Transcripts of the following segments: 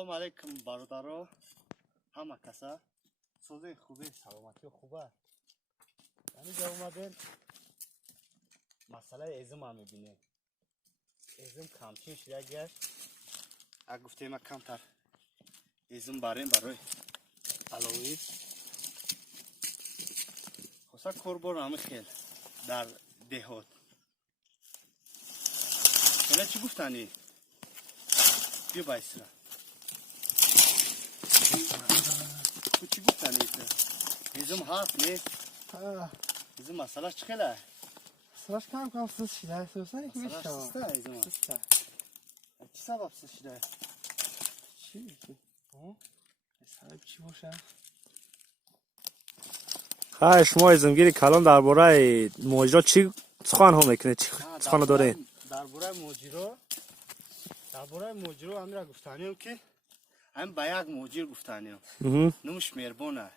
салом алейкум бародаро, ҳама каса сӯзи хубе саломатӣ хуба. Ҳамиҷа омадем масъалаи эзимам мебинем. Эзим камчин шуда гашт. Ак гуфтем камтар эзим барем барои аловӣ. хоса корбор ҳами хел дар деҳот. Шуна чӣ гуфтанӣ? Биё байсира. تو چی گفتن ایسا؟ ایزم هست نیست؟ ایزم مسئله چی خیله؟ مسئلهش کم سوز شده سوزن یکی بیشتر مسئله سسته ایزم سسته چی سبب سوز شده؟ چی بیتی؟ سبب چی باشه؟ خواهی شما ایزمگیری کلان درباره ماجرا چی سخن هم میکنه؟ چی سخن دارین؟ درباره ماجرا همین را گفتنیم که هم به یک موجیر گفتنیم نمش مربونه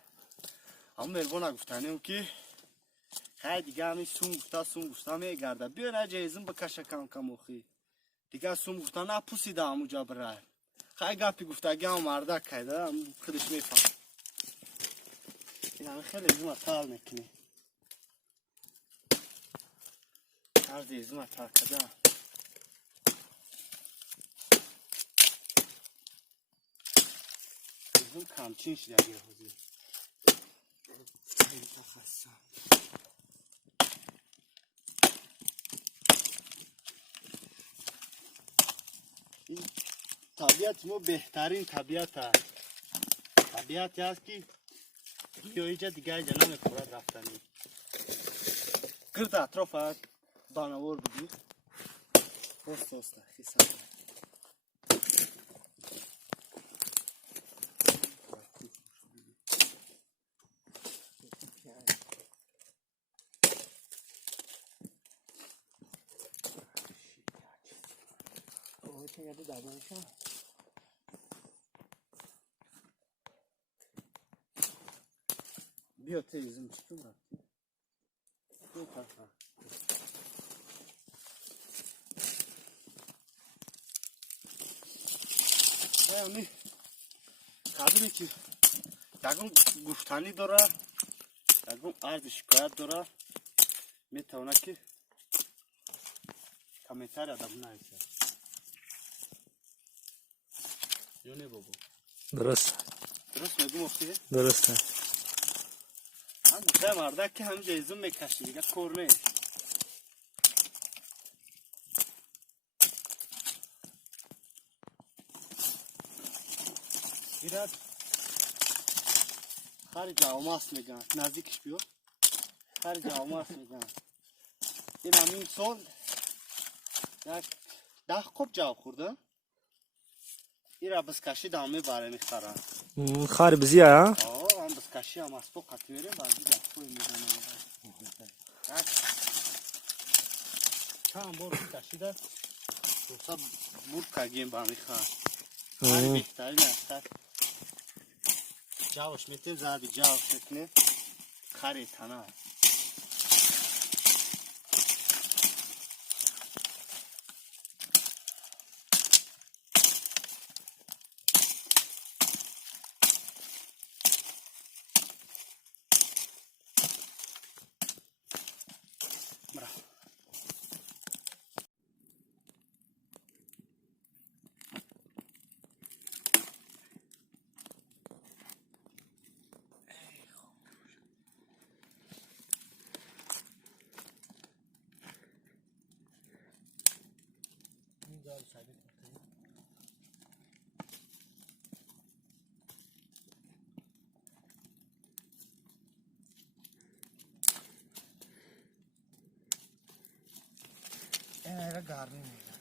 هم مربونه گفتنیم که خیلی دیگه همین سوم گفتا میگرده بیا نجا ایزم بکشه کم کم اوخی دیگه سوم گفتا نه پوسیده همونجا برای خیلی گپی گفتگی هم مرده کده هم خودش میفهم این همین خیلی ایزم را تال میکنی عرض ایزم را تال کده ایزم کمچین شده گیه حضور خیلی تخصصم این طبیعت ما بهترین طبیعت هست طبیعتی هست که یا اینجا دیگه اینجا نمیخورد رفتنی گرد اطراف هست بانوار بودی هسته خیسه بیا تیزم چطور رفتی؟ بیا پرفا همی قدری که یکم گفتنی داره یکم عرض شکایت داره میتونه که کمیتر ادب نایسته یا نه بابا درست میگم اختی؟ درسته هم گفته مرده که همینجا ایزم میکشی دیگه کور نیست ایراد خارج آماس میگن نزدیکش بیو خارج آماس میگن این همین سال یک 10 خوب جواب خورده این را بسکشی دامه باره میخورن خاری بزیه ها؟ هم بسکشی هم از پو قطع میریم بازی دستوی میزنم چند بار بسکشیده دوستا برد کگیم با میخواه خاری بهترین است جاوش میتیم زردی جاوش میتیم خاری تنه این گرمی میگن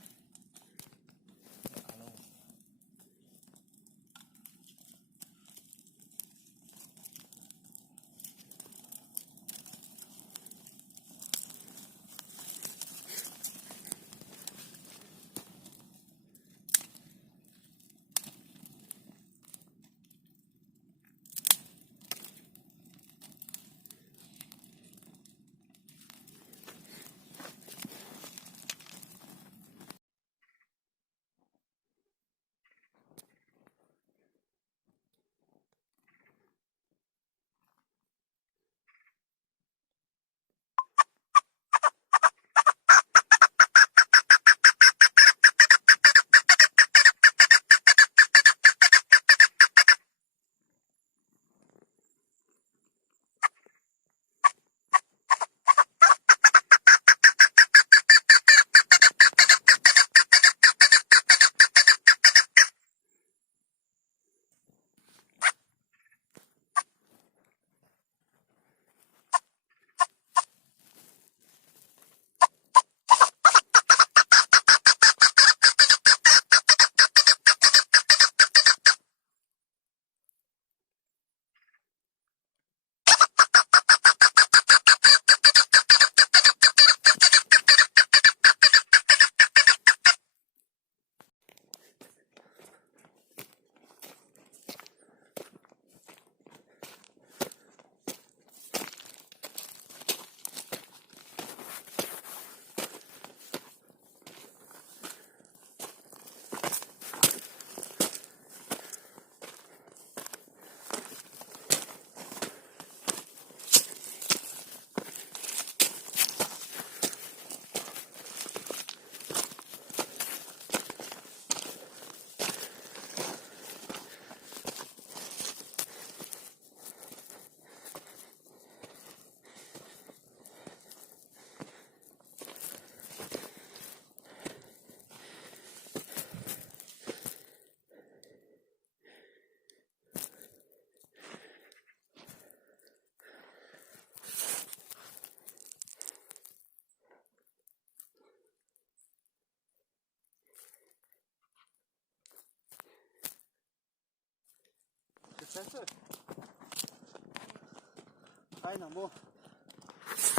Aynen bu.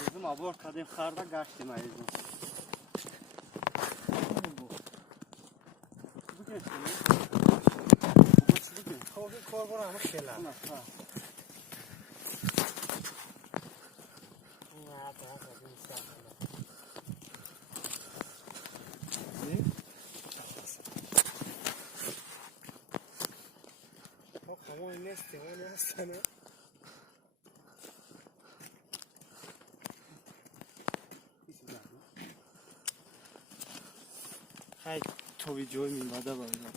Bizim abor kadem karda kaçtım ayızım. Bu. Bu geçti mi? Bu çılık mı? Kofi korbun ama şeyler. Buna ha. Ama ne istiyor? Ne istiyor? Hay to videoyu میماده با اینا